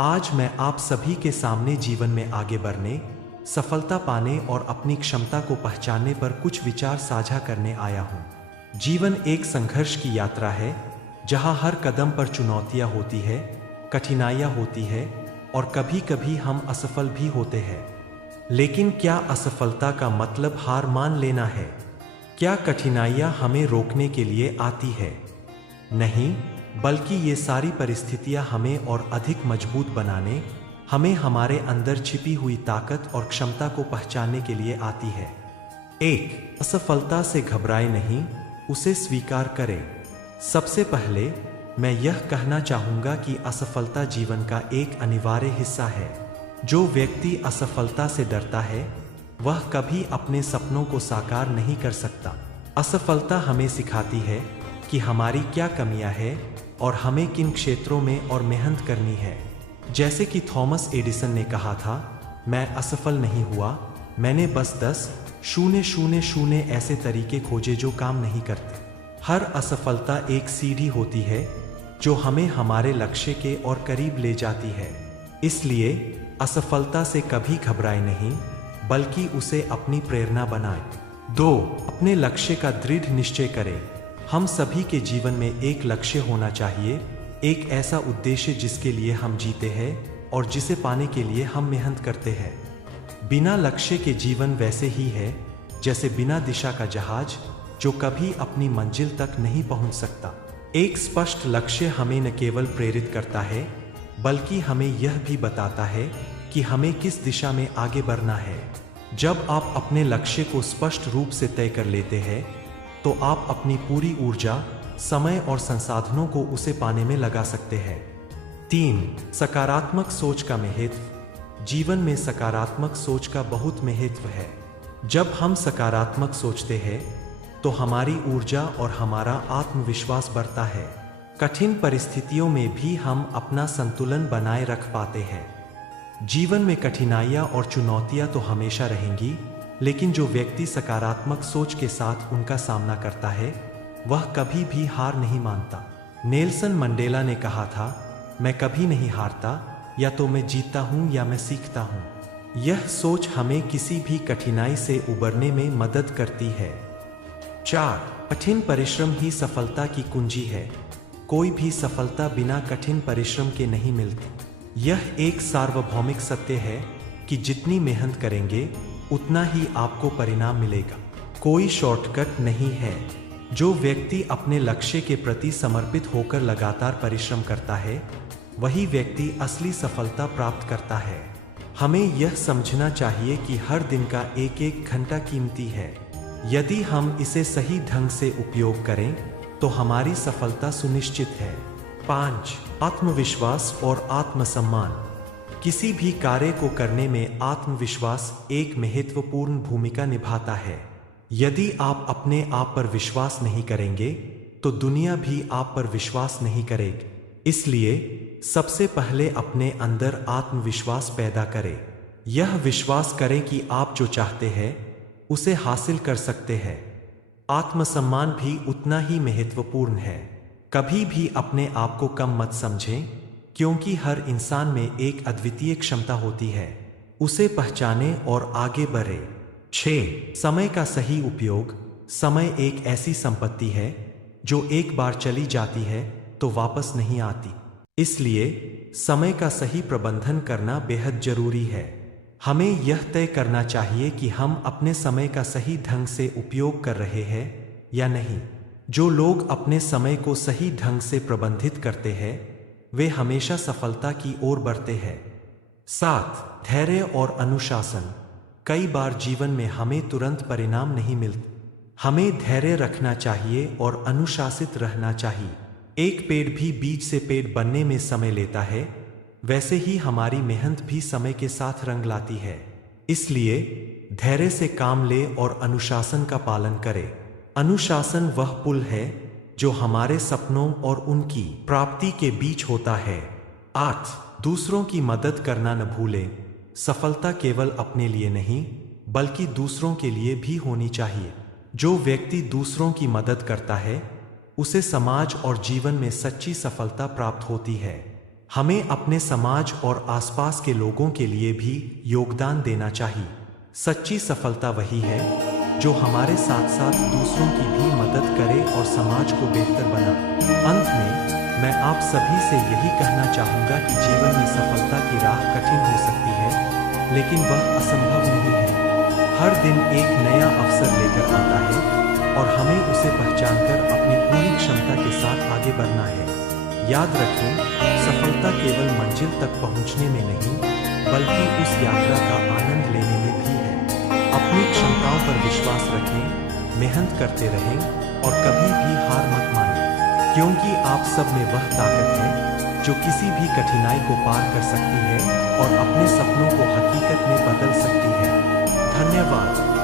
आज मैं आप सभी के सामने जीवन में आगे बढ़ने, सफलता पाने और अपनी क्षमता को पहचानने पर कुछ विचार साझा करने आया हूँ। जीवन एक संघर्ष की यात्रा है, जहाँ हर कदम पर चुनौतियाँ होती है, कठिनाइयाँ होती है और कभी कभी हम असफल भी होते हैं। लेकिन क्या असफलता का मतलब हार मान लेना है? क्या कठिनाइयाँ हमें रोकने के लिए आती है? नहीं, बल्कि ये सारी परिस्थितियां हमें और अधिक मजबूत बनाने, हमें हमारे अंदर छिपी हुई ताकत और क्षमता को पहचानने के लिए आती है। एक, असफलता से घबराए नहीं, उसे स्वीकार करें। सबसे पहले मैं यह कहना चाहूँगा कि असफलता जीवन का एक अनिवार्य हिस्सा है। जो व्यक्ति असफलता से डरता है, वह कभी अपने सपनों को साकार नहीं कर सकता। असफलता हमें सिखाती है कि हमारी क्या कमियां हैं और हमें किन क्षेत्रों में और मेहनत करनी है। जैसे कि थॉमस एडिसन ने कहा था, मैं असफल नहीं हुआ, मैंने बस 10,000 ऐसे तरीके खोजे जो काम नहीं करते। हर असफलता एक सीढ़ी होती है जो हमें हमारे लक्ष्य के और करीब ले जाती है। इसलिए असफलता से कभी घबराए नहीं, बल्कि उसे अपनी प्रेरणा बनाएं। 2, अपने लक्ष्य का दृढ़ निश्चय करें। हम सभी के जीवन में एक लक्ष्य होना चाहिए, एक ऐसा उद्देश्य जिसके लिए हम जीते हैं और जिसे पाने के लिए हम मेहनत करते हैं। बिना लक्ष्य के जीवन वैसे ही है जैसे बिना दिशा का जहाज, जो कभी अपनी मंजिल तक नहीं पहुंच सकता। एक स्पष्ट लक्ष्य हमें न केवल प्रेरित करता है, बल्कि हमें यह भी बताता है कि हमें किस दिशा में आगे बढ़ना है। जब आप अपने लक्ष्य को स्पष्ट रूप से तय कर लेते हैं, तो आप अपनी पूरी ऊर्जा, समय और संसाधनों को उसे पाने में लगा सकते हैं। 3, सकारात्मक सोच का महत्व। जीवन में सकारात्मक सोच का बहुत महत्व है। जब हम सकारात्मक सोचते हैं, तो हमारी ऊर्जा और हमारा आत्मविश्वास बढ़ता है। कठिन परिस्थितियों में भी हम अपना संतुलन बनाए रख पाते हैं। जीवन में कठिनाइयाँ और चुनौतियाँ तो हमेशा रहेंगी, लेकिन जो व्यक्ति सकारात्मक सोच के साथ उनका सामना करता है, वह कभी भी हार नहीं मानता। नेल्सन मंडेला ने कहा था, मैं कभी नहीं हारता, या तो मैं जीतता हूँ या मैं सीखता हूँ। यह सोच हमें किसी भी कठिनाई से उबरने में मदद करती है। 4, कठिन परिश्रम ही सफलता की कुंजी है। कोई भी सफलता बिना कठिन परिश्रम के नहीं मिलती। यह एक सार्वभौमिक सत्य है कि जितनी मेहनत करेंगे, उतना ही आपको परिणाम मिलेगा। कोई शॉर्टकट नहीं है। जो व्यक्ति अपने लक्ष्य के प्रति समर्पित होकर लगातार परिश्रम करता है, वही व्यक्ति असली सफलता प्राप्त करता है। हमें यह समझना चाहिए कि हर दिन का एक एक घंटा कीमती है। यदि हम इसे सही ढंग से उपयोग करें, तो हमारी सफलता सुनिश्चित है। 5, आत्मविश्वास और आत्मसम्मान। किसी भी कार्य को करने में आत्मविश्वास एक महत्वपूर्ण भूमिका निभाता है। यदि आप अपने आप पर विश्वास नहीं करेंगे, तो दुनिया भी आप पर विश्वास नहीं करेगी। इसलिए सबसे पहले अपने अंदर आत्मविश्वास पैदा करें। यह विश्वास करें कि आप जो चाहते हैं, उसे हासिल कर सकते हैं। आत्मसम्मान भी उतना ही महत्वपूर्ण है। कभी भी अपने आप को कम मत समझें, क्योंकि हर इंसान में एक अद्वितीय क्षमता होती है। उसे पहचानें और आगे बढ़े। 6, समय का सही उपयोग। समय एक ऐसी संपत्ति है जो एक बार चली जाती है तो वापस नहीं आती। इसलिए समय का सही प्रबंधन करना बेहद जरूरी है। हमें यह तय करना चाहिए कि हम अपने समय का सही ढंग से उपयोग कर रहे हैं या नहीं। जो लोग अपने समय को सही ढंग से प्रबंधित करते हैं, वे हमेशा सफलता की ओर बढ़ते हैं। 7, धैर्य और अनुशासन। कई बार जीवन में हमें तुरंत परिणाम नहीं मिलते। हमें धैर्य रखना चाहिए और अनुशासित रहना चाहिए। एक पेड़ भी बीज से पेड़ बनने में समय लेता है, वैसे ही हमारी मेहनत भी समय के साथ रंग लाती है। इसलिए धैर्य से काम ले और अनुशासन का पालन करें। अनुशासन वह पुल है जो हमारे सपनों और उनकी प्राप्ति के बीच होता है। 8, दूसरों की मदद करना न भूलें। सफलता केवल अपने लिए नहीं, बल्कि दूसरों के लिए भी होनी चाहिए। जो व्यक्ति दूसरों की मदद करता है, उसे समाज और जीवन में सच्ची सफलता प्राप्त होती है। हमें अपने समाज और आसपास के लोगों के लिए भी योगदान देना चाहिए। सच्ची सफलता वही है जो हमारे साथ साथ दूसरों की भी मदद करे और समाज को बेहतर बनाए। अंत में मैं आप सभी से यही कहना चाहूँगा कि जीवन में सफलता की राह कठिन हो सकती है, लेकिन वह असंभव नहीं है। हर दिन एक नया अवसर लेकर आता है और हमें उसे पहचानकर अपनी पूरी क्षमता के साथ आगे बढ़ना है। याद रखें, सफलता केवल मंजिल तक पहुंचने में नहीं, बल्कि उस यात्रा का आनंद लेने में भी है। अपनी क्षमताओं पर विश्वास रखें, मेहनत करते रहें और कभी भी हार मत मानें, क्योंकि आप सब में वह ताकत है जो किसी भी कठिनाई को पार कर सकती है और अपने सपनों को हकीकत में बदल सकती है। धन्यवाद।